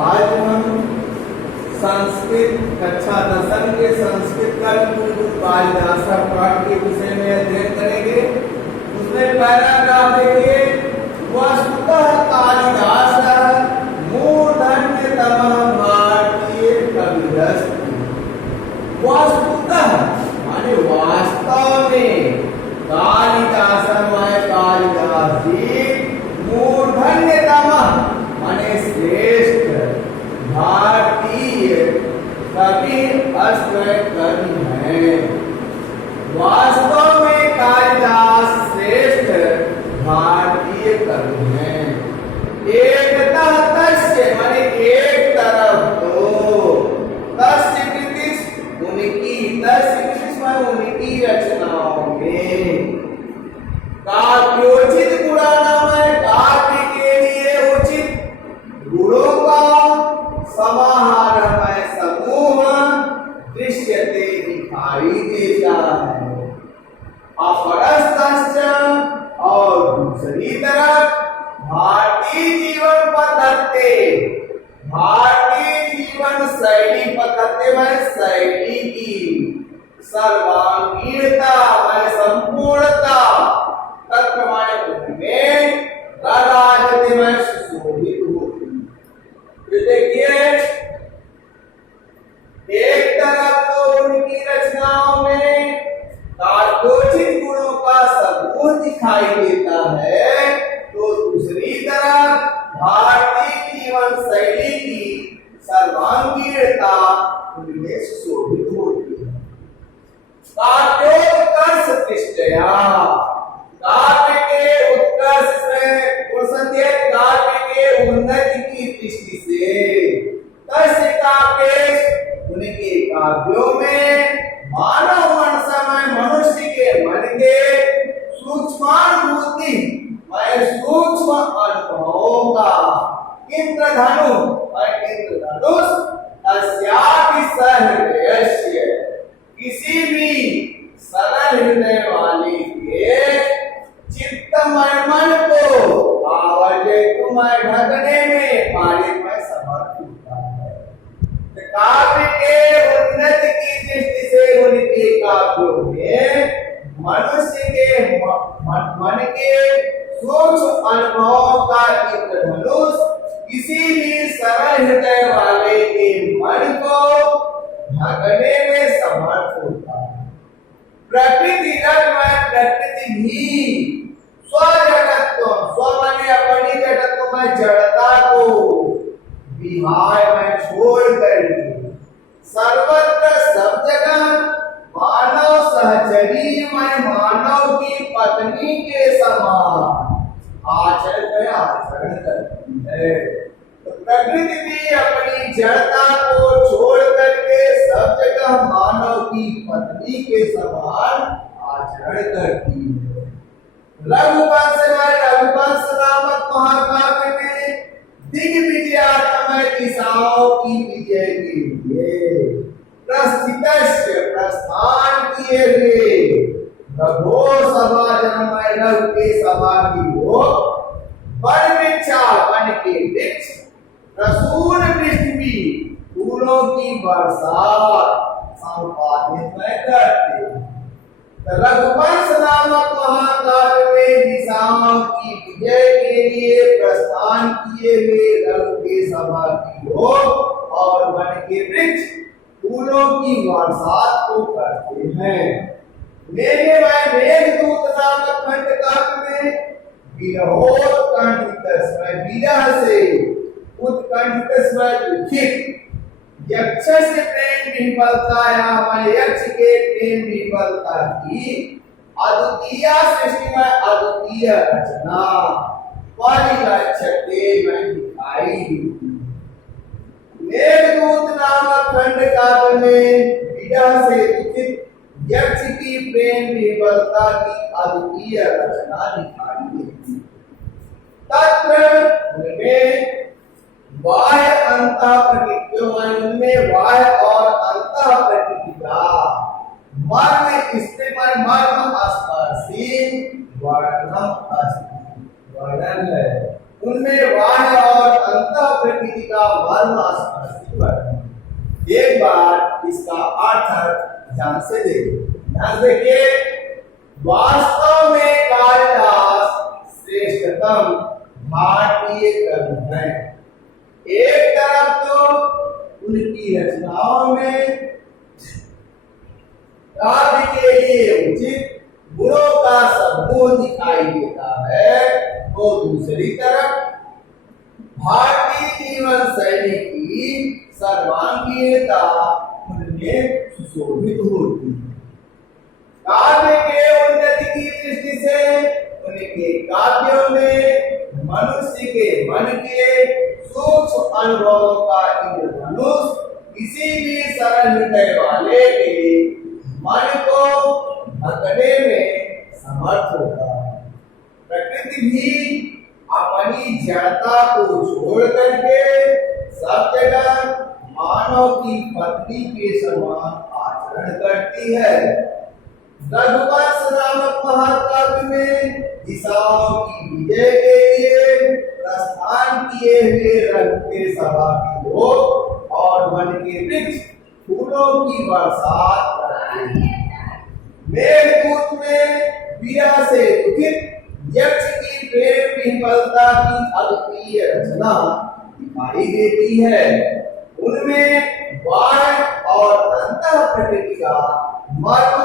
आज हम संस्कृत कक्षा 10 के संस्कृत का कालिदास पाठ के विषय में अध्ययन करेंगे। उसमें पैराग्राफ देखिए, वस्तुतः कालिदास मूर्धन्यतमः भारतीय कविरस्ति। वस्तुतः माने वास्तव में कालिदास जी मूर्धन्यतमः माने श्रेष्ठ भारतीय कवि अश्वय कवि हैं। वास्तव में कालिदास श्रेष्ठ भारतीय कवि हैं। एकतः तस्य माने एक तरफ तो तस्य कृतिस् उनकी तस्य कृतिस् माने उनकी रचनाओं में काव्योचित गुणानामय काव्य के लिए उचित गुणों का समाहारमय समूह दृश्यते दिखाई देता है। अपरस्तश्च और दूसरी तरफ भारतीय जीवन पद्धति भारतीय जीवन शैली पद्धति में शैली की सर्वांगीणता में संपूर्णता तत्प्रमाण उनमें राजनीति में सुशोभित होती। देखिए, एक तरफ तो उनकी रचनाओं में काव्योचित गुणों का समूह दिखाई देता है, तो दूसरी तरफ भारतीय जीवन शैली की सर्वांगीणता उनमें सुशोभित होती है। काव्योत्कर्ष दृष्टया काव्य के उत्कर्ष से काव्य के उन्नति की दृष्टि से तस्य काव्य उनके काव्यों में मानव मन समय मनुष्य के मन के सूक्ष्मानुभूति सूक्ष्म अनुभवों का इंद्रधनु और इंद्रधनुष तस्यापि सहृदयस्य किसी भी सरल हृदय वाले के चित्तमय मन को आवश्यकमय ढकने में पारित में समर्थ होता है। काव्य के उन्नति की दृष्टि से उनके काव्यों में मनुष्य के मन के सूक्ष्म अनुभवों का इंद्रधनुष किसी भी सरल हृदय वाले के मन को ढकने में समर्थ होता है। प्रकृति प्रकृति भी स्वजड़त्व स्व माने अपनी जड़त्व में जड़ता को विहाय में छोड़ कर सर्वत्र सब जगह मानव सहचरी में मानव की पत्नी के समान आचरण करती है। तो प्रकृति भी अपनी जड़ता को छोड़ करके सब जगह मानव की पत्नी के समान आचरण करती है। रघुवंश नामक महाकाव्य में दिग्विजयात्मय दिशाओं की विजय के लिए प्रस्थान किए हुए रघुवर सभा जनमय रघु के सभा की ओर वन वृक्षा वन के वृक्ष प्रसून पृथ्वी फूलों की बरसात संपादित करते हैं। रघुवंश नामक महाकाव्य में दिशाओं की विजय के लिए प्रस्थान किए हुए रघु के सभा की ओर और वन के वृक्ष फूलों की बरसात को करते हैं। मेघदूत नामक खंड काव्य में विरहोत्कंठित विरह से उत्कंठित स्वर दुखित यक्ष से प्रेम विफलता या यक्ष के प्रेम विफलता की अद्वितीय सृष्टि में अद्वितीय रचना परिलक्षित में दिखाई देती। मेघदूत नामक खंड काव्य में विरह से दुखित यक्ष की प्रेम विफलता की अद्वितीय रचना दिखाई देती। तत्र उनमें बाह्य अंतः प्रकृतियों में बाह्य और अंतः प्रकृति का मर्म स्त्रीमय मर्म स्पर्शी वर्णन है। उनमें बाह्य और अंतः प्रकृति का परमात्मा। एक बार इसका अर्थ ध्यान से देखिए, वास्तव में कालिदास श्रेष्ठतम भारतीय कवि हैं। एक तरफ तो उनकी रचनाओं में काव्य के लिए उचित गुणों का समूह दिखाई देता है, तो दूसरी तरफ भारतीय जीवन शैली की सर्वांगीणता उनमें सुशोभित होती है। काव्य के उन्नति की दृष्टि से उनके काव्यों में मनुष्य के मन के सूक्ष्म अनुभवों का इंद्रधनुष किसी भी सरल हृदय वाले के मन को ढकने में समर्थ होता है। प्रकृति भी अपनी जड़ता को छोड़ करके सब जगह मानव की पत्नी के समान आचरण करती है। रघुवंश नामक महाकाव्य में दिशाओं की विजय के लिए प्रस्थान किए हुए रंग के सभा की लोग और वन के वृक्ष फूलों की बरसात करते हैं। मेघदूत में विरह से दुखित यक्ष की प्रेम विह्वलता की अद्वितीय रचना दिखाई देती है। उनमें बाह्य और अंतः प्रकृति का मर्म